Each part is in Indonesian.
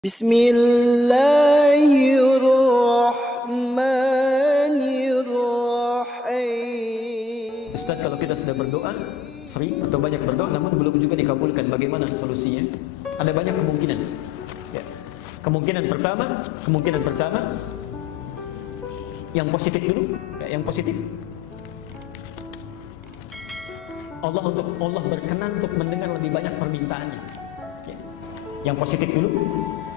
Bismillahirrahmanirrahim. Ustaz, kalau kita sudah berdoa sering atau banyak berdoa namun belum juga dikabulkan, bagaimana solusinya? Ada banyak kemungkinan. Ya. Kemungkinan pertama yang positif dulu, ya, yang positif. Allah berkenan untuk mendengar lebih banyak permintaannya. Ya. Yang positif dulu.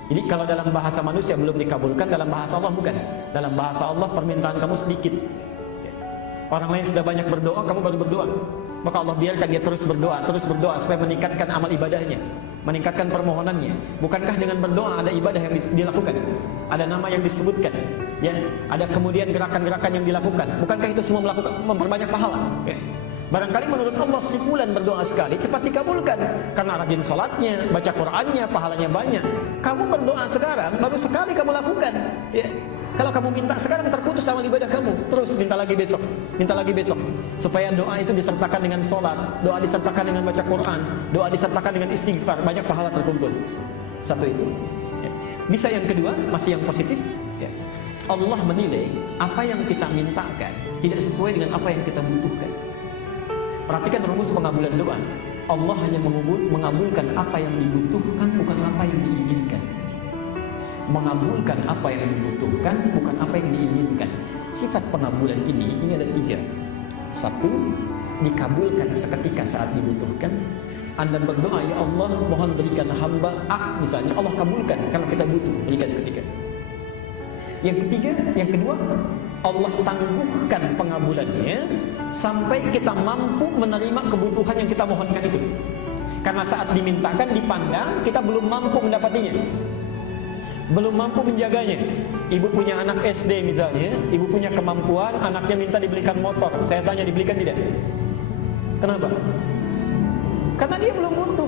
Jadi kalau dalam bahasa manusia belum dikabulkan, dalam bahasa Allah bukan. Dalam bahasa Allah permintaan kamu sedikit. Orang lain sudah banyak berdoa, kamu baru berdoa. Maka Allah biarkan dia terus berdoa supaya meningkatkan amal ibadahnya, meningkatkan permohonannya. Bukankah dengan berdoa ada ibadah yang dilakukan? Ada nama yang disebutkan, ya. Ada kemudian gerakan-gerakan yang dilakukan. Bukankah itu semua memperbanyak pahala? Ya. Barangkali menurut Allah si fulan berdoa sekali cepat dikabulkan karena rajin salatnya, baca Qur'annya, pahalanya banyak. Kamu berdoa sekarang baru sekali kamu lakukan, ya. Kalau kamu minta sekarang terputus amal ibadah kamu, terus minta lagi besok, supaya doa itu disertakan dengan salat, doa disertakan dengan baca Quran, doa disertakan dengan istighfar, banyak pahala terkumpul. Satu itu. Ya. Bisa yang kedua, masih yang positif. Ya. Allah menilai apa yang kita mintakan tidak sesuai dengan apa yang kita butuhkan. Perhatikan rumus pengabulan doa. Allah hanya mengabulkan apa yang dibutuhkan, bukan apa yang diinginkan. Mengabulkan apa yang dibutuhkan, bukan apa yang diinginkan. Sifat pengabulan ini ada tiga. Satu, dikabulkan seketika saat dibutuhkan. Anda berdoa, ya Allah mohon berikan hamba A misalnya, Allah kabulkan karena kita butuh, berikan seketika. Yang kedua, Allah tangguhkan pengabulannya sampai kita mampu menerima kebutuhan yang kita mohonkan itu. Karena saat dimintakan, dipandang kita belum mampu mendapatinya, belum mampu menjaganya. Ibu punya anak SD misalnya, ibu punya kemampuan, anaknya minta dibelikan motor. Saya tanya, dibelikan tidak? Kenapa? Karena dia belum butuh,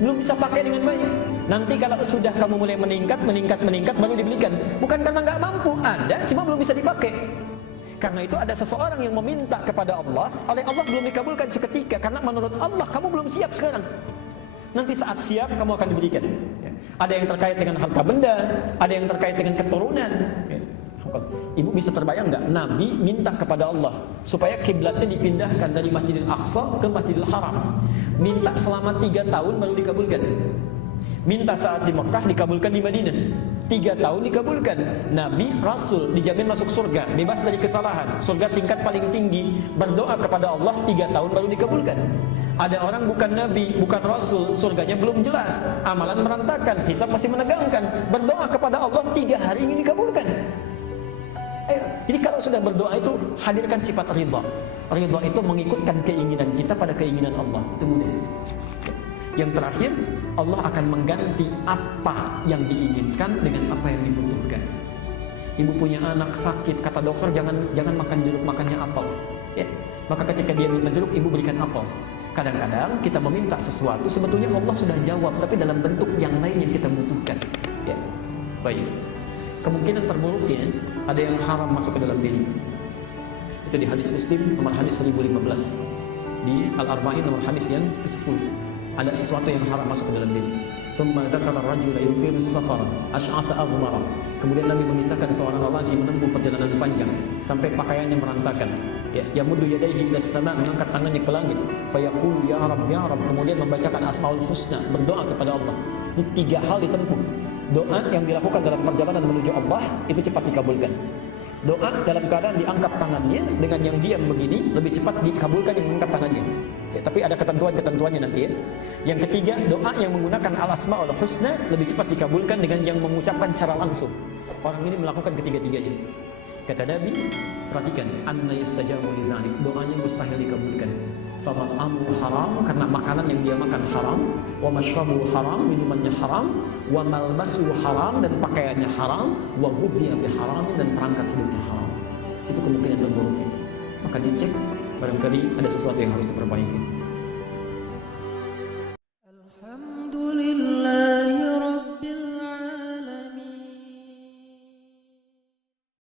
belum bisa pakai dengan baik. Nanti kalau sudah kamu mulai meningkat baru dibelikan. Bukan karena nggak mampu, ada cuma belum bisa dipakai. Karena itu ada seseorang yang meminta kepada Allah, oleh Allah belum dikabulkan seketika karena menurut Allah kamu belum siap sekarang. Nanti saat siap kamu akan diberikan. Ya. Ada yang terkait dengan harta benda, ada yang terkait dengan keturunan. Ya. Ibu bisa terbayang nggak? Nabi minta kepada Allah supaya kiblatnya dipindahkan dari Masjidil Aqsa ke Masjidil Haram. Minta selama 3 tahun baru dikabulkan. Minta saat di Mekah dikabulkan di Madinah. 3 tahun dikabulkan. Nabi, Rasul dijamin masuk surga, bebas dari kesalahan, surga tingkat paling tinggi. Berdoa kepada Allah 3 tahun baru dikabulkan. Ada orang bukan Nabi, bukan Rasul, surganya belum jelas, amalan merantakan, hisab masih menegangkan. Berdoa kepada Allah 3 hari ingin dikabulkan. Ayo, jadi kalau sudah berdoa itu hadirkan sifat ridha. Ridha itu mengikutkan keinginan kita pada keinginan Allah. Itu mudah. Yang terakhir, Allah akan mengganti apa yang diinginkan dengan apa yang dibutuhkan. Ibu punya anak sakit, kata dokter jangan makan jeruk, makannya apel. Ya. Maka ketika dia minta jeruk, ibu berikan apel. Kadang-kadang kita meminta sesuatu, sebetulnya Allah sudah jawab, tapi dalam bentuk yang lain yang kita butuhkan. Ya. Baik. Kemungkinan terburuknya ada yang haram masuk ke dalam diri. Itu di hadis Muslim nomor hadis 1015. Di Al-Arba'in nomor hadis yang ke-10. Ada sesuatu yang haram masuk ke dalam diri. Thumma dzakara ar-rajula yutiru as-safar ash'atha aghbara. Kemudian Nabi mengisahkan seorang lelaki menempuh perjalanan panjang sampai pakaiannya merantakan. Ya, yamuddu yadayhi ila as-sama', mengangkat tangannya ke langit. Fa yaqulu ya Rabb, kemudian membacakan Asmaul Husna, berdoa kepada Allah. Ini 3 hal ditempuh. Doa yang dilakukan dalam perjalanan menuju Allah itu cepat dikabulkan. Doa dalam keadaan diangkat tangannya dengan yang diam begini lebih cepat dikabulkan yang mengangkat tangannya. Ya, tapi ada ketentuannya nanti ya. Yang ketiga, doa yang menggunakan al-asmaul husna lebih cepat dikabulkan dengan yang mengucapkan secara langsung. Orang ini melakukan ketiga-tiganya. Kata Nabi, perhatikan, anna yustajabu lidzalik, doanya mustahil dikabulkan. Faman amru haram, karena makanan yang dia makan haram, wa mashrabu haram, minumannya haram, wa malbasu haram, dan pakaiannya haram, wa ghudhiya bi haramin, dan perangkat hidupnya haram. Itu kemungkinan terburuknya. Maka dicek, barangkali ada sesuatu yang harus diperbaiki.